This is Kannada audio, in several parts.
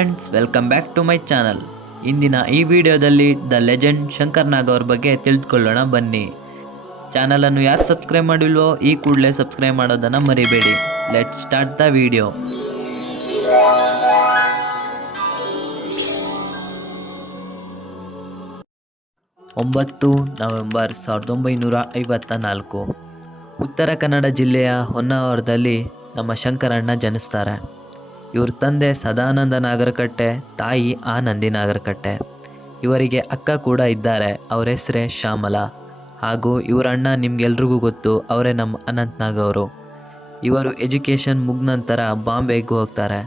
Friends, welcome back to my channel. ಇಂದಿನ ಈ ವಿಡಿಯೋದಲ್ಲಿ ದ ಲೆಜೆಂಡ್ ಶಂಕರ್ ನಾಗ್ ಅವ್ರ ಬಗ್ಗೆ ತಿಳಿದುಕೊಳ್ಳೋಣ ಬನ್ನಿ. ಚಾನಲನ್ನು ಯಾರು ಸಬ್ಸ್ಕ್ರೈಬ್ ಮಾಡಿಲ್ವೋ ಈ ಕೂಡಲೇ ಸಬ್ಸ್ಕ್ರೈಬ್ ಮಾಡೋದನ್ನು ಮರಿಬೇಡಿ. Let's start the video. 9 November 1954 Uttara Kannada ಜಿಲ್ಲೆಯ ಹೊನ್ನಾವರದಲ್ಲಿ ನಮ್ಮ ಶಂಕರಣ್ಣ ಜನಿಸ್ತಾರೆ. ಇವ್ರ ತಂದೆ ಸದಾನಂದ ನಾಗರಕಟ್ಟೆ, ತಾಯಿ ಆನಂದಿ ನಾಗರಕಟ್ಟೆ. ಇವರಿಗೆ ಅಕ್ಕ ಕೂಡ ಇದ್ದಾರೆ, ಅವರ ಹೆಸರೇ ಶ್ಯಾಮಲಾ. ಹಾಗೂ ಇವರ ಅಣ್ಣ ನಿಮ್ಗೆಲ್ರಿಗೂ ಗೊತ್ತು, ಅವರೇ ನಮ್ಮ ಅನಂತ್ ನಾಗ್ ಅವರು. ಇವರು ಎಜುಕೇಷನ್ ಮುಗಿದ ನಂತರ ಬಾಂಬೆಗೆ ಹೋಗ್ತಾರೆ.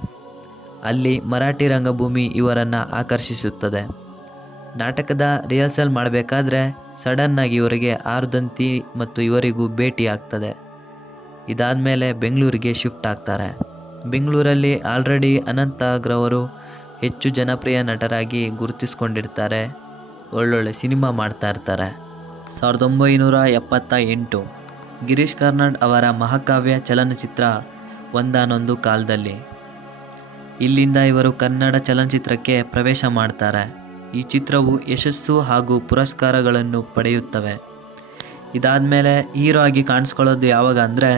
ಅಲ್ಲಿ ಮರಾಠಿ ರಂಗಭೂಮಿ ಇವರನ್ನು ಆಕರ್ಷಿಸುತ್ತದೆ. ನಾಟಕದ ರಿಹರ್ಸಲ್ ಮಾಡಬೇಕಾದ್ರೆ ಸಡನ್ನಾಗಿ ಇವರಿಗೆ ಆರುದಂತಿ ಮತ್ತು ಇವರಿಗೂ ಭೇಟಿ ಆಗ್ತದೆ. ಇದಾದಮೇಲೆ ಬೆಂಗಳೂರಿಗೆ ಶಿಫ್ಟ್ ಆಗ್ತಾರೆ. ಬೆಂಗಳೂರಲ್ಲಿ ಆಲ್ರೆಡಿ ಅನಂತ್ ನಾಗ್ ರವರು ಹೆಚ್ಚು ಜನಪ್ರಿಯ ನಟರಾಗಿ ಗುರುತಿಸ್ಕೊಂಡಿರ್ತಾರೆ, ಒಳ್ಳೊಳ್ಳೆ ಸಿನಿಮಾ ಮಾಡ್ತಾ ಇರ್ತಾರೆ. 1978 ಗಿರೀಶ್ ಕಾರ್ನಾಡ್ ಅವರ ಮಹಾಕಾವ್ಯ ಚಲನಚಿತ್ರ ಒಂದಾನೊಂದು ಕಾಲದಲ್ಲಿ. ಇಲ್ಲಿಂದ ಇವರು ಕನ್ನಡ ಚಲನಚಿತ್ರಕ್ಕೆ ಪ್ರವೇಶ ಮಾಡ್ತಾರೆ. ಈ ಚಿತ್ರವು ಯಶಸ್ಸು ಹಾಗೂ ಪುರಸ್ಕಾರಗಳನ್ನು ಪಡೆಯುತ್ತವೆ. ಇದಾದಮೇಲೆ ಹೀರೋ ಆಗಿ ಕಾಣಿಸ್ಕೊಳ್ಳೋದು ಯಾವಾಗ ಅಂದರೆ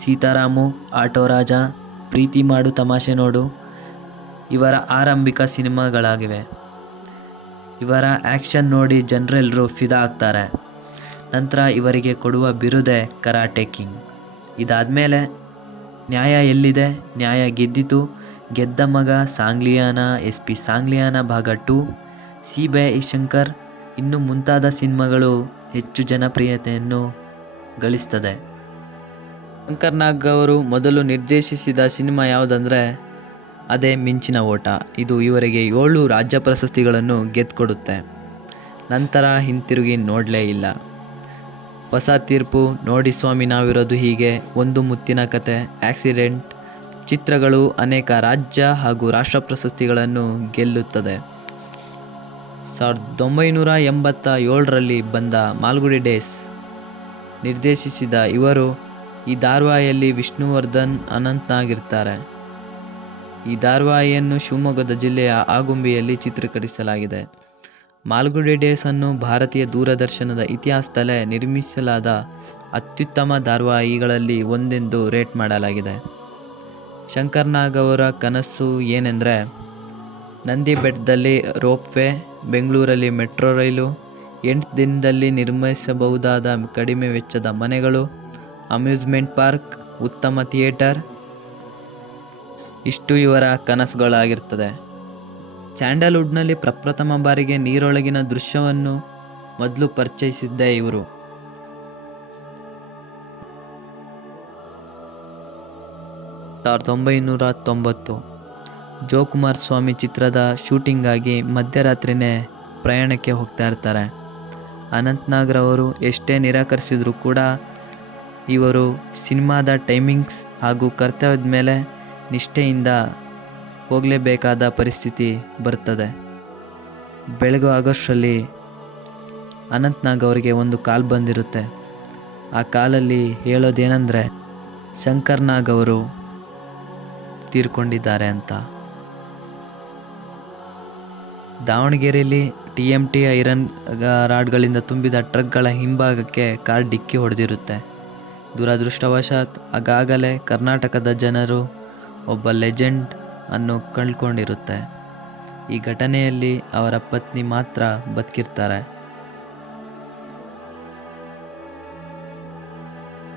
ಸೀತಾರಾಮು, ಆಟೋ ರಾಜ, ಪ್ರೀತಿ ಮಾಡು ತಮಾಷೆ ನೋಡು ಇವರ ಆರಂಭಿಕ ಸಿನಿಮಾಗಳಾಗಿವೆ. ಇವರ ಆ್ಯಕ್ಷನ್ ನೋಡಿ ಜನರೆಲ್ಲರೂ ಫಿದಾ ಆಗ್ತಾರೆ. ನಂತರ ಇವರಿಗೆ ಕೊಡುವ ಬಿರುದೇ ಕರಾಟೆ ಕಿಂಗ್. ಇದಾದಮೇಲೆ ನ್ಯಾಯ ಎಲ್ಲಿದೆ, ನ್ಯಾಯ ಗೆದ್ದಿತು, ಗೆದ್ದ ಮಗ, ಸಾಂಗ್ಲಿಯಾನ, SP ಸಾಂಗ್ಲಿಯಾನ ಭಾಗ 2, CBI ಶಂಕರ್ ಇನ್ನೂ ಮುಂತಾದ ಸಿನಿಮಾಗಳು ಹೆಚ್ಚು ಜನಪ್ರಿಯತೆಯನ್ನು ಗಳಿಸ್ತದೆ. ಶಂಕರ್ ನಾಗ್ ಅವರು ಮೊದಲು ನಿರ್ದೇಶಿಸಿದ ಸಿನಿಮಾ ಯಾವುದಂದರೆ ಅದೇ ಮಿಂಚಿನ ಓಟ. ಇದು ಇವರಿಗೆ 7 ರಾಜ್ಯ ಪ್ರಶಸ್ತಿಗಳನ್ನು ಗೆದ್ದುಕೊಡುತ್ತೆ. ನಂತರ ಹಿಂತಿರುಗಿ ನೋಡಲೇ ಇಲ್ಲ. ಹೊಸ ತೀರ್ಪು, ನೋಡಿ ಸ್ವಾಮಿ ನಾವಿರೋದು ಹೀಗೆ, ಒಂದು ಮುತ್ತಿನ ಕತೆ, ಆಕ್ಸಿಡೆಂಟ್ ಚಿತ್ರಗಳು ಅನೇಕ ರಾಜ್ಯ ಹಾಗೂ ರಾಷ್ಟ್ರ ಪ್ರಶಸ್ತಿಗಳನ್ನು ಗೆಲ್ಲುತ್ತದೆ. 1987ರಲ್ಲಿ ಬಂದ ಮಾಲ್ಗುಡಿ ಡೇಸ್ ನಿರ್ದೇಶಿಸಿದ ಇವರು ಈ ಧಾರಾವಾಹಿಯಲ್ಲಿ ವಿಷ್ಣುವರ್ಧನ್ ಅನಂತ್ ನಾಗ್ ಇರ್ತಾರೆ. ಈ ಧಾರಾವಾಹಿಯನ್ನು ಶಿವಮೊಗ್ಗದ ಜಿಲ್ಲೆಯ ಆಗುಂಬೆಯಲ್ಲಿ ಚಿತ್ರೀಕರಿಸಲಾಗಿದೆ. ಮಾಲ್ಗುಡಿ ಡೇಸ್ ಅನ್ನು ಭಾರತೀಯ ದೂರದರ್ಶನದ ಇತಿಹಾಸದಲ್ಲೇ ನಿರ್ಮಿಸಲಾದ ಅತ್ಯುತ್ತಮ ಧಾರಾವಾಹಿಗಳಲ್ಲಿ ಒಂದೆಂದು ರೇಟ್ ಮಾಡಲಾಗಿದೆ. ಶಂಕರ್ ನಾಗ್ ಅವರ ಕನಸು ಏನೆಂದರೆ ನಂದಿ ಬೆಟ್ಟದಲ್ಲಿ ರೋಪ್ವೇ, ಬೆಂಗಳೂರಲ್ಲಿ ಮೆಟ್ರೋ ರೈಲು, 8 ದಿನದಲ್ಲಿ ನಿರ್ಮಿಸಬಹುದಾದ ಕಡಿಮೆ ವೆಚ್ಚದ ಮನೆಗಳು, ಅಮ್ಯೂಸ್ಮೆಂಟ್ ಪಾರ್ಕ್, ಉತ್ತಮ ಥಿಯೇಟರ್, ಇಷ್ಟು ಇವರ ಕನಸುಗಳಾಗಿರ್ತದೆ. ಸ್ಯಾಂಡಲ್ವುಡ್ನಲ್ಲಿ ಪ್ರಪ್ರಥಮ ಬಾರಿಗೆ ನೀರೊಳಗಿನ ದೃಶ್ಯವನ್ನು ಮೊದಲು ಪರಿಚಯಿಸಿದ್ದೇ ಇವರು. ಸಾವಿರದ 1990 ಜೋಕುಮಾರ್ ಸ್ವಾಮಿ ಚಿತ್ರದ ಶೂಟಿಂಗಾಗಿ ಮಧ್ಯರಾತ್ರಿನೇ ಪ್ರಯಾಣಕ್ಕೆ ಹೋಗ್ತಾ ಇರ್ತಾರೆ. ಅನಂತ್ ನಾಗ್ ರವರು ಎಷ್ಟೇ ನಿರಾಕರಿಸಿದರೂ ಕೂಡ ಇವರು ಸಿನಿಮಾದ ಟೈಮಿಂಗ್ಸ್ ಹಾಗೂ ಕರ್ತವ್ಯದ ಮೇಲೆ ನಿಷ್ಠೆಯಿಂದ ಹೋಗಲೇಬೇಕಾದ ಪರಿಸ್ಥಿತಿ ಬರ್ತದೆ. ಬೆಳಗ್ಗೆ ಆಗಸ್ಟ್ರಲ್ಲಿ ಅನಂತ್ ನಾಗ್ ಅವರಿಗೆ ಒಂದು ಕಾಲ್ ಬಂದಿರುತ್ತೆ. ಆ ಕಾಲಲ್ಲಿ ಹೇಳೋದೇನೆಂದರೆ ಶಂಕರ್ ನಾಗ್ ಅವರು ತೀರ್ಕೊಂಡಿದ್ದಾರೆ ಅಂತ. ದಾವಣಗೆರೆಯಲ್ಲಿ TMT ಐರನ್ ರಾಡ್ಗಳಿಂದ ತುಂಬಿದ ಟ್ರಕ್ಗಳ ಹಿಂಭಾಗಕ್ಕೆ ಕಾರ್ ಡಿಕ್ಕಿ ಹೊಡೆದಿರುತ್ತೆ. ದುರದೃಷ್ಟವಶಾತ್ ಆಗಾಗಲೇ ಕರ್ನಾಟಕದ ಜನರು ಒಬ್ಬ ಲೆಜೆಂಡ್ ಅನ್ನು ಕಳ್ಕೊಂಡಿರುತ್ತೆ. ಈ ಘಟನೆಯಲ್ಲಿ ಅವರ ಪತ್ನಿ ಮಾತ್ರ ಬದುಕಿರ್ತಾರೆ.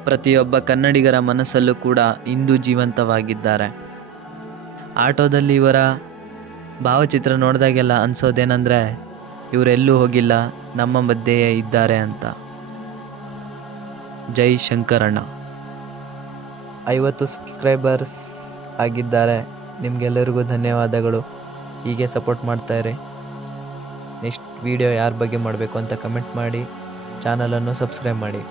ಪ್ರತಿಯೊಬ್ಬ ಕನ್ನಡಿಗರ ಮನಸ್ಸಲ್ಲೂ ಕೂಡ ಇಂದು ಜೀವಂತವಾಗಿದ್ದಾರೆ. ಆಟೋದಲ್ಲಿ ಇವರ ಭಾವಚಿತ್ರ ನೋಡಿದಾಗೆಲ್ಲ ಅನಿಸೋದೇನೆಂದರೆ ಇವರೆಲ್ಲೂ ಹೋಗಿಲ್ಲ, ನಮ್ಮ ಮಧ್ಯೆಯೇ ಇದ್ದಾರೆ ಅಂತ. ಜೈ ಶಂಕರಣ್ಣ. 50 ಸಬ್ಸ್ಕ್ರೈಬರ್ಸ್ ಆಗಿದ್ದಾರೆ. ನಿಮಗೆಲ್ಲರಿಗೂ ಧನ್ಯವಾದಗಳು. ಹೀಗೆ ಸಪೋರ್ಟ್ ಮಾಡ್ತಾಯಿರಿ. ನೆಕ್ಸ್ಟ್ ವಿಡಿಯೋ ಯಾರ ಬಗ್ಗೆ ಮಾಡಬೇಕು ಅಂತ ಕಮೆಂಟ್ ಮಾಡಿ, ಚಾನಲನ್ನು ಸಬ್ಸ್ಕ್ರೈಬ್ ಮಾಡಿ.